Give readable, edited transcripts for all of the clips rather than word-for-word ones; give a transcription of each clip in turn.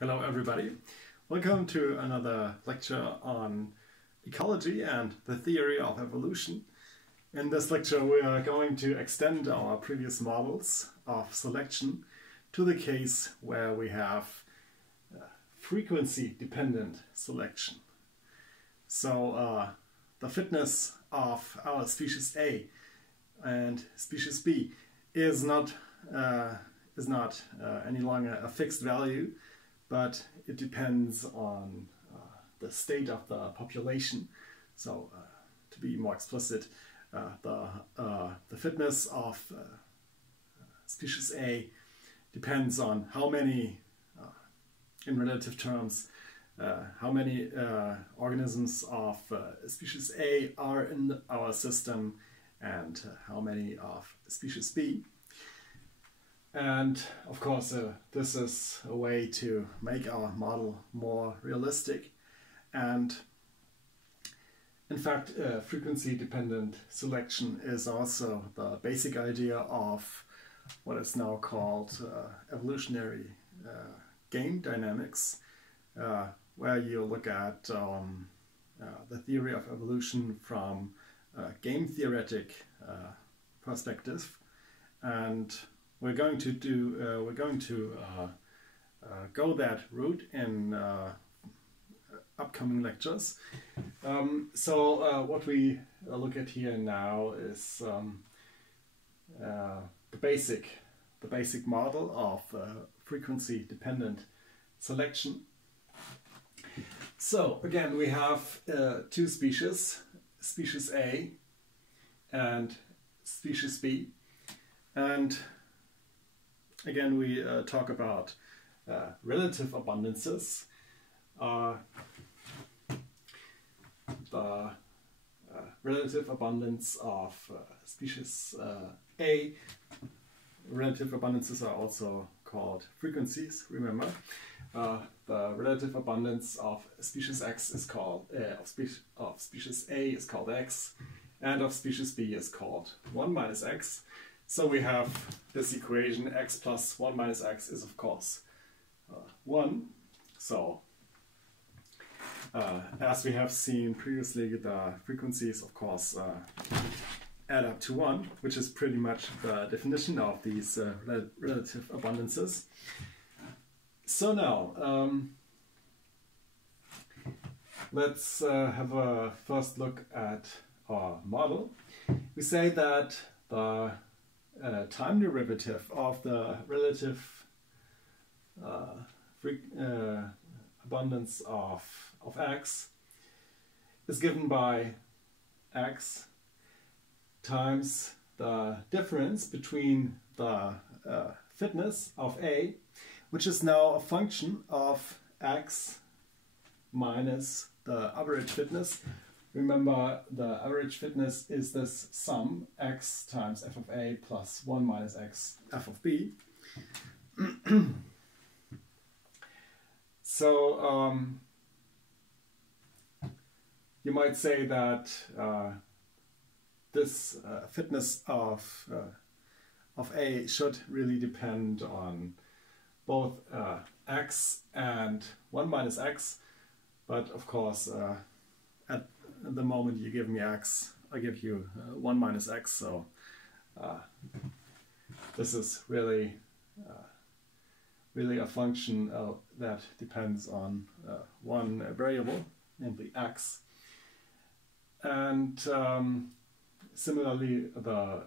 Hello everybody, welcome to another lecture on ecology and the theory of evolution. In this lecture we are going to extend our previous models of selection to the case where we have frequency-dependent selection. So the fitness of our species A and species B is not any longer a fixed value, but it depends on the state of the population. So to be more explicit, the fitness of species A depends on how many, in relative terms, how many organisms of species A are in our system and how many of species B. And of course this is a way to make our model more realistic, and in fact frequency-dependent selection is also the basic idea of what is now called evolutionary game dynamics, where you look at the theory of evolution from a game theoretic perspective. And we're going to go that route in upcoming lectures. So what we look at here now is the basic model of frequency-dependent selection. So again, we have two species, species A and species B, and again, we talk about relative abundances. The relative abundance of species A, relative abundances are also called frequencies, remember. The relative abundance of species X is called, of species A is called X, and of species B is called 1 minus X. So we have this equation, x plus 1 minus x is of course 1. So as we have seen previously, the frequencies of course add up to 1, which is pretty much the definition of these relative abundances. So now let's have a first look at our model. We say that the time derivative of the relative abundance of x is given by x times the difference between the fitness of A, which is now a function of x minus the average fitness. Remember, the average fitness is this sum, x times f of A plus 1 minus x f of B. So you might say that this fitness of A should really depend on both x and 1 minus x, but of course at the moment you give me x, I give you 1 minus x, so this is really a function that depends on one variable, namely x. And similarly, the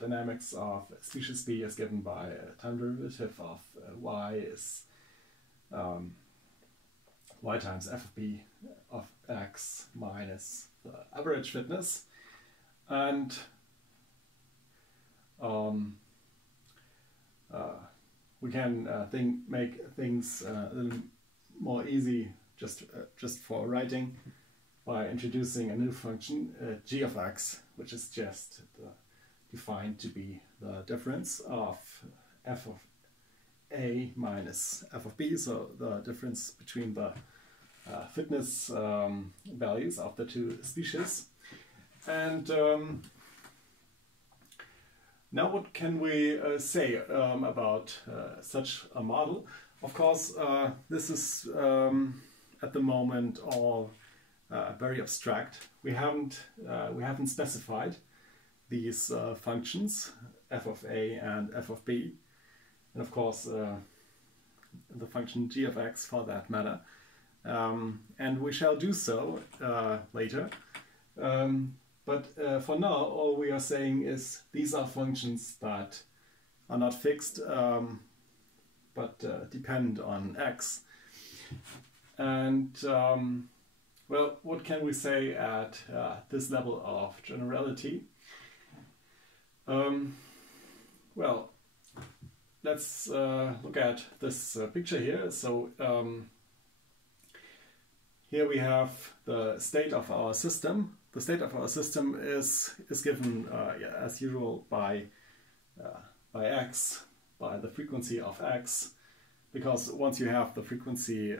dynamics of species B is given by a time derivative of y is y times f of b of x minus the average fitness. And we can make things a little more easy just for writing by introducing a new function, g of x, which is just defined to be the difference of f of A minus f of b, so the difference between the fitness values of the two species. And Now what can we say about such a model? Of course, this is at the moment all very abstract. We haven't specified these functions f of a and f of b, and of course the function g of x for that matter, and we shall do so later. But for now, all we are saying is these are functions that are not fixed, but depend on x. And well, what can we say at this level of generality? Well, let's look at this picture here. So here we have the state of our system. The state of our system is given as usual by x, by the frequency of x, because once you have the frequency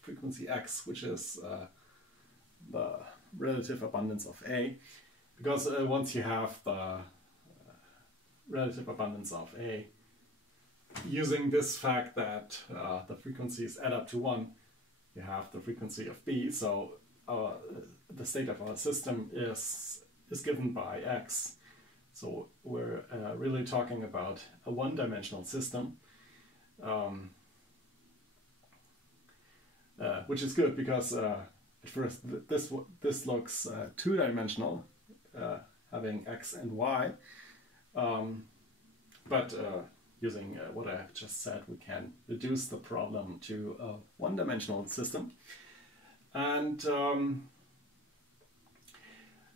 frequency x, which is the relative abundance of a, because once you have the relative abundance of a, using this fact that the frequencies add up to 1, you have the frequency of b, so the state of our system is given by x. So we're really talking about a one-dimensional system, which is good because at first this looks two-dimensional, having x and y, but using what I have just said, we can reduce the problem to a one-dimensional system. And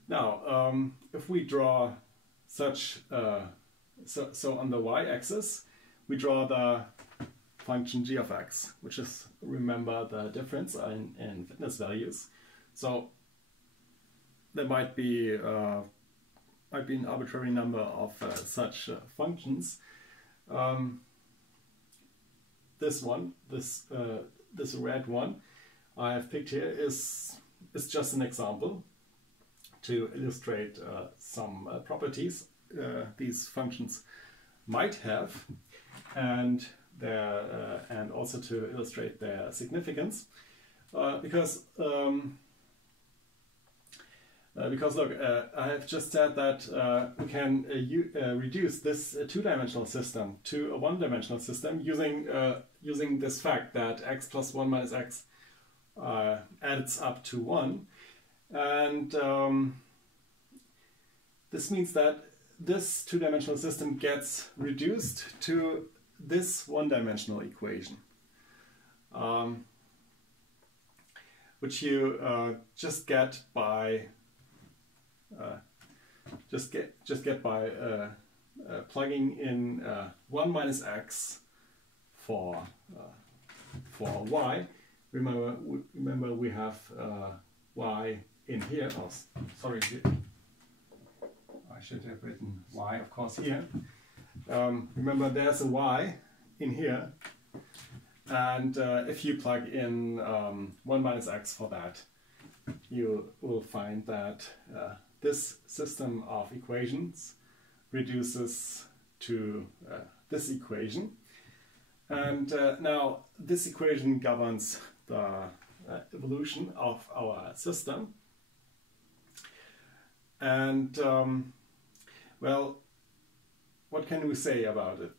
now, if we draw such, so on the y-axis, we draw the function g of x, which is, remember, the difference in fitness values. So there might be an arbitrary number of such functions. This one, this red one I have picked here is just an example to illustrate some properties these functions might have, and also to illustrate their significance, because look, I have just said that we can reduce this two-dimensional system to a one-dimensional system using this fact that x plus 1 minus x adds up to 1, and this means that this two-dimensional system gets reduced to this one-dimensional equation, which you just get by plugging in 1 minus x for y. Remember we have y in here. Oh, sorry, I should have written y, of course, here. Remember there's a y in here, and if you plug in 1 minus x for that, you will find that this system of equations reduces to this equation. And now this equation governs the evolution of our system. And well, what can we say about it?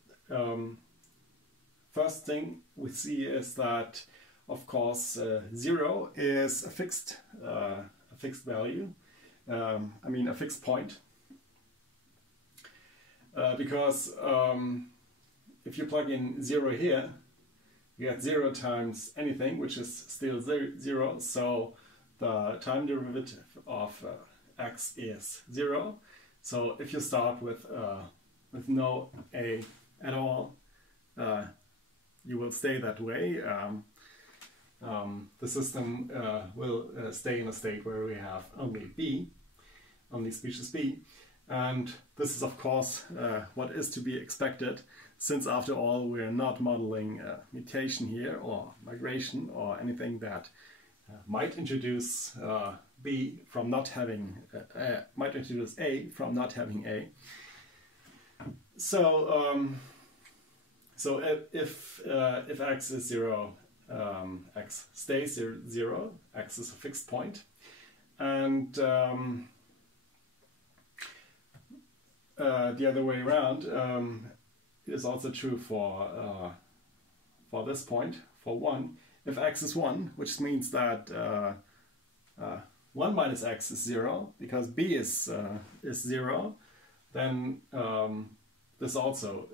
First thing we see is that, of course, 0 is a fixed value. I mean a fixed point, because if you plug in 0 here, you get 0 times anything, which is still 0, so the time derivative of x is 0. So if you start with no a at all, you will stay that way. The system will stay in a state where we have only b, only species b, and this is of course what is to be expected, since after all we're not modeling mutation here or migration or anything that might introduce B from not having might introduce A from not having A. So so if x is 0, x stays 0, x is a fixed point, and the other way around is also true for this point, for 1. If x is 1, which means that 1 minus x is 0, because b is 0, then this also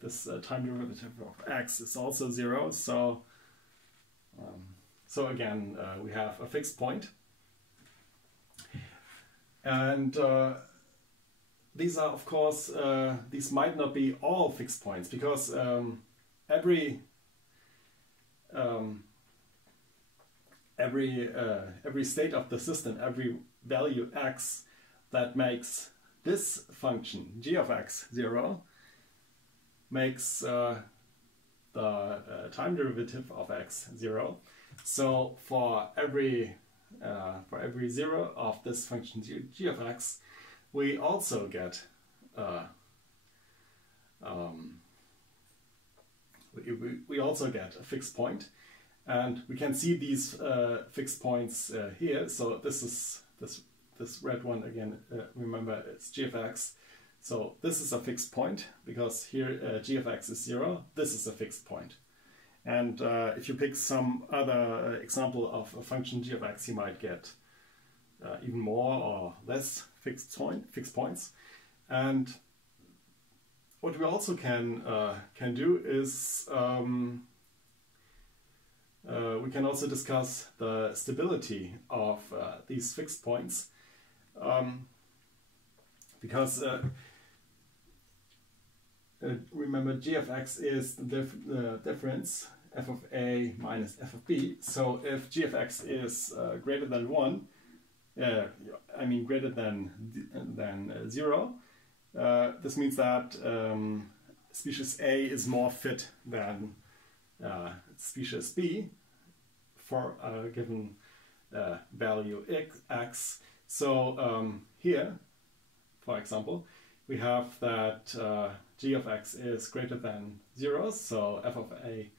this time derivative of x is also 0. So so again we have a fixed point, and these are, of course, these might not be all fixed points, because every state of the system, every value x that makes this function g of x 0, makes the time derivative of x 0. So for every 0 of this function g of x, we also get we also get a fixed point, and we can see these fixed points here. So this is this red one again. Remember, it's g of x. So this is a fixed point, because here g of x is 0. This is a fixed point. And if you pick some other example of a function g of x, you might get even more or less fixed points. And what we also can do is we can also discuss the stability of these fixed points, because remember, g of x is the difference f of a minus f of b. So if g of x is greater than 1, I mean greater than 0, this means that species A is more fit than species B for a given value x. So here, for example, we have that g of x is greater than 0, so f of a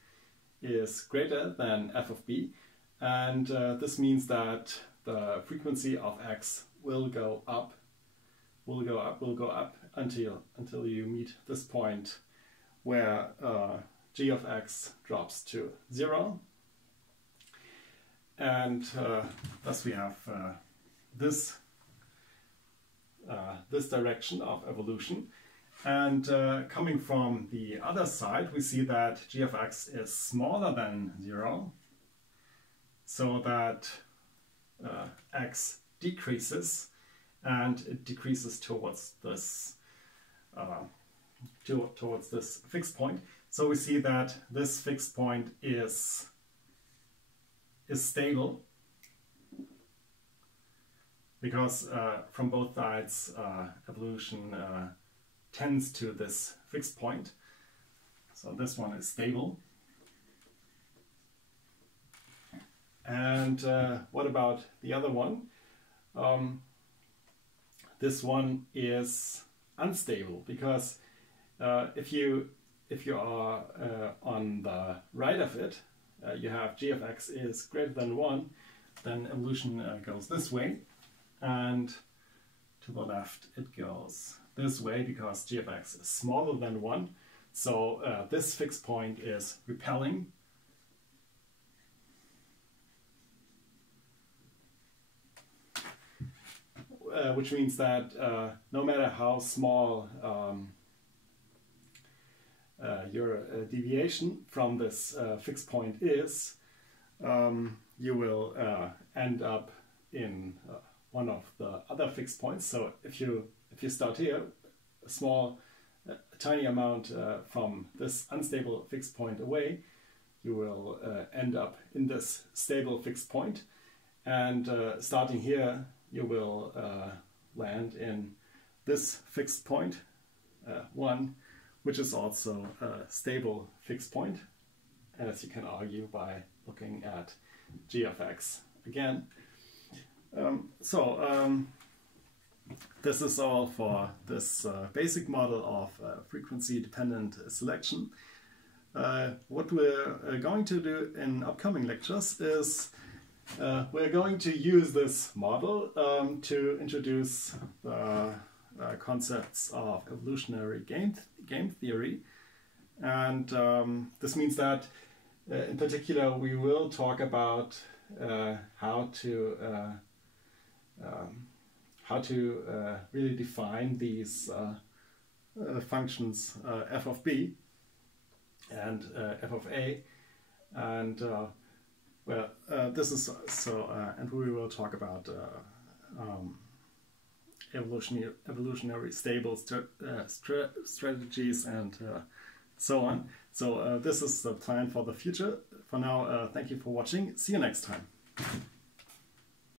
is greater than f of b, and this means that the frequency of x will go up until you meet this point where g of x drops to 0, and thus we have this direction of evolution. And coming from the other side, we see that g of x is smaller than 0, so that x decreases, and it decreases towards this fixed point. So we see that this fixed point is stable, because from both sides evolution tends to this fixed point. So this one is stable. And what about the other one? This one is unstable, because if you are on the right of it, you have g of x is greater than 1, then evolution goes this way, and to the left it goes this way, because g of x is smaller than 1. So this fixed point is repelling. Which means that no matter how small your deviation from this fixed point is, you will end up in one of the other fixed points. So if you start here, a small, tiny amount from this unstable fixed point away, you will end up in this stable fixed point. And starting here, you will land in this fixed point, 1, which is also a stable fixed point, as you can argue by looking at g of x again. This is all for this basic model of frequency-dependent selection. What we're going to do in upcoming lectures is we're going to use this model to introduce the concepts of evolutionary game theory. And this means that in particular we will talk about how to really define these functions f of b and f of a, and this is so, and we will talk about evolutionary stable strategies and so on. So this is the plan for the future. For now, thank you for watching. See you next time.